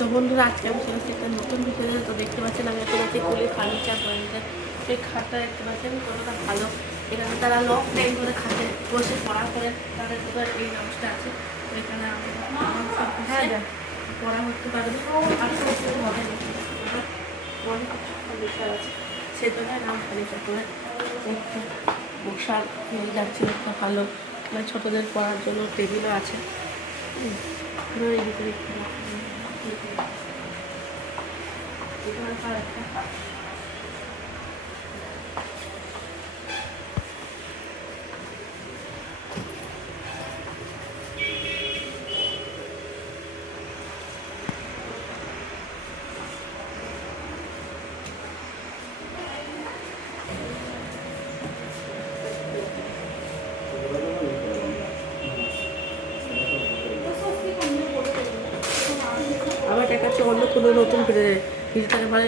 তো বন্ধুরা আজকে আমি চলে এসেছি একটা নতুন ভিডিও। তো দেখতে পাচ্ছেন আমি একটা যাচ্ছি কুলি ফার্নিচার পয়েন্টে। সেই খাটটা দেখতে পাচ্ছেন কতটা ভালো। এখানে তারা লং টাইম ধরে খাটে বসে পড়া করেন, তাদের কোথাও এই ব্যবস্থা আছে। এখানে আমাদের পড়া করতে পারবে আর কিছু হবে না, অনেক কিছু ফার্নিচার আছে, সেজন্য নাম ফার্নিচার করে একটু বসার হয়ে যাচ্ছে একটা ভালো, মানে ছোটোদের পড়ার জন্য টেবিলও আছে। এই ভিতরে আমার দেখাচ্ছে অন্য কোনো নতুন ভিডিওতে ভালো